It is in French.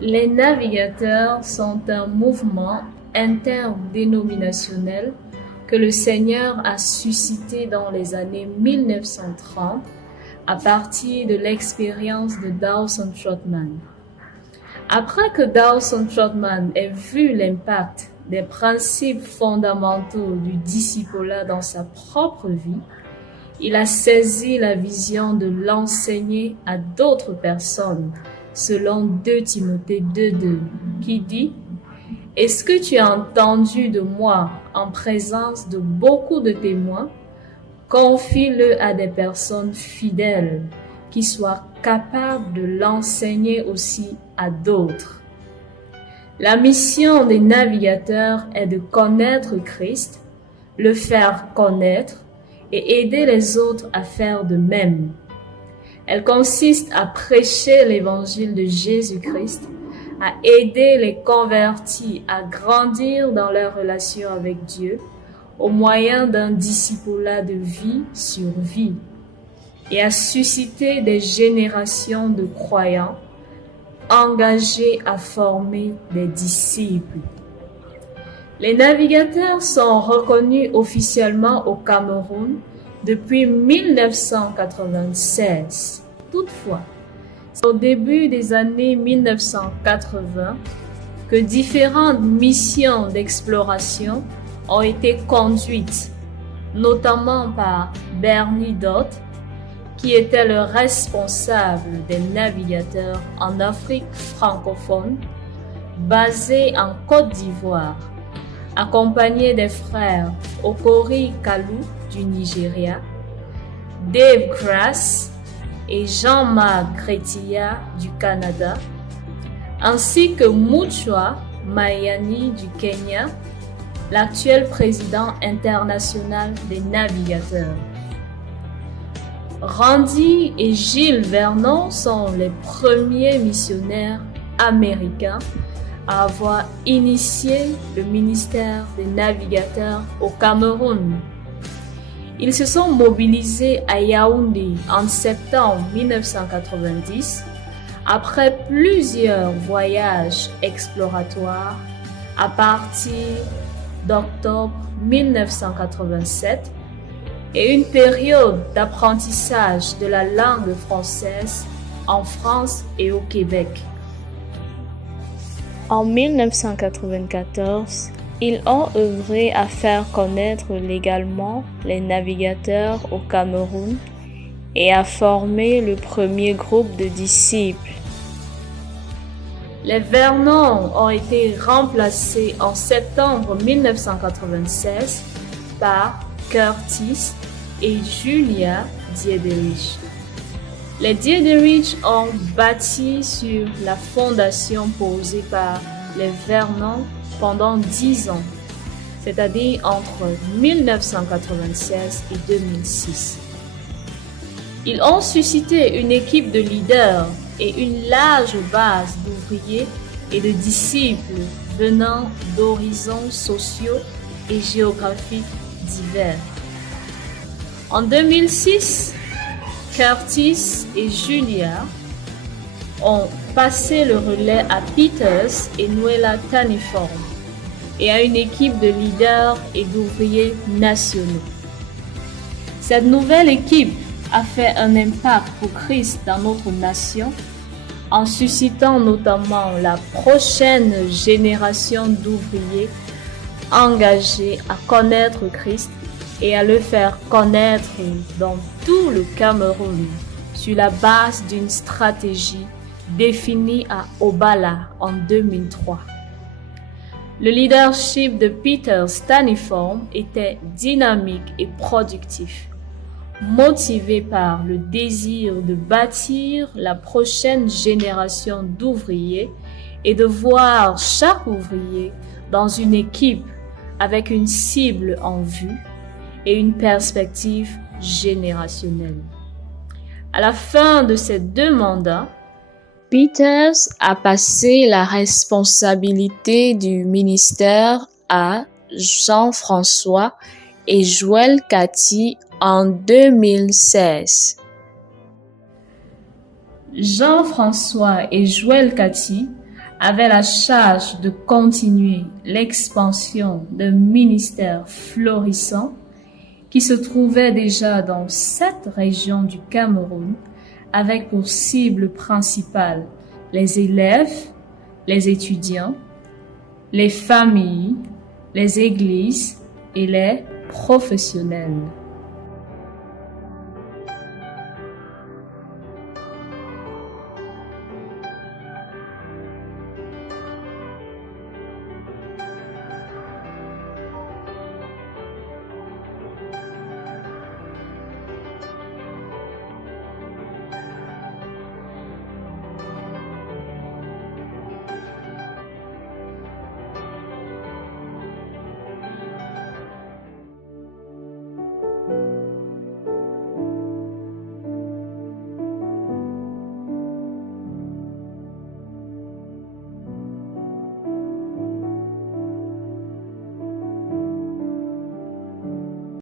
Les navigateurs sont un mouvement interdénominationnel que le Seigneur a suscité dans les années 1930 à partir de l'expérience de Dawson Trotman. Après que Dawson Trotman ait vu l'impact des principes fondamentaux du discipulat dans sa propre vie, il a saisi la vision de l'enseigner à d'autres personnes, selon 2 Timothée 2:2, qui dit « Est-ce que tu as entendu de moi en présence de beaucoup de témoins? Confie-le à des personnes fidèles qui soient capables de l'enseigner aussi à d'autres. » La mission des navigateurs est de connaître Christ, le faire connaître et aider les autres à faire de même. Elle consiste à prêcher l'évangile de Jésus-Christ, à aider les convertis à grandir dans leur relation avec Dieu au moyen d'un discipulat de vie sur vie et à susciter des générations de croyants engagés à former des disciples. Les navigateurs sont reconnus officiellement au Cameroun depuis 1996. Toutefois, c'est au début des années 1980 que différentes missions d'exploration ont été conduites, notamment par Bernie Dodd, qui était le responsable des navigateurs en Afrique francophone, basé en Côte d'Ivoire, accompagné des frères Okori Kalou du Nigeria, Dave Grass et Jean-Marc Kretia du Canada, ainsi que Muchwa Mayani du Kenya, l'actuel président international des navigateurs. Randy et Gilles Vernon sont les premiers missionnaires américains à avoir initié le ministère des navigateurs au Cameroun. Ils se sont mobilisés à Yaoundé en septembre 1990 après plusieurs voyages exploratoires à partir d'octobre 1987 et une période d'apprentissage de la langue française en France et au Québec. En 1994, ils ont œuvré à faire connaître légalement les navigateurs au Cameroun et à former le premier groupe de disciples. Les Vernon ont été remplacés en septembre 1996 par Curtis et Julia Diederich. Les Diederich ont bâti sur la fondation posée par les Vernon pendant 10 ans, c'est-à-dire entre 1996 et 2006. Ils ont suscité une équipe de leaders et une large base d'ouvriers et de disciples venant d'horizons sociaux et géographiques divers. En 2006, Curtis et Julia ont passé le relais à Peters et Nuela Taniform et à une équipe de leaders et d'ouvriers nationaux. Cette nouvelle équipe a fait un impact pour Christ dans notre nation en suscitant notamment la prochaine génération d'ouvriers engagés à connaître Christ et à le faire connaître dans tout le Cameroun sur la base d'une stratégie définie à Obala en 2003. Le leadership de Peter Staniform était dynamique et productif, motivé par le désir de bâtir la prochaine génération d'ouvriers et de voir chaque ouvrier dans une équipe avec une cible en vue et une perspective générationnelle. À la fin de ces 2 mandats, Peters a passé la responsabilité du ministère à Jean-François et Joël Cathy en 2016. Jean-François et Joël Cathy avait la charge de continuer l'expansion d'un ministère florissant qui se trouvait déjà dans 7 régions du Cameroun, avec pour cible principale les élèves, les étudiants, les familles, les églises et les professionnels.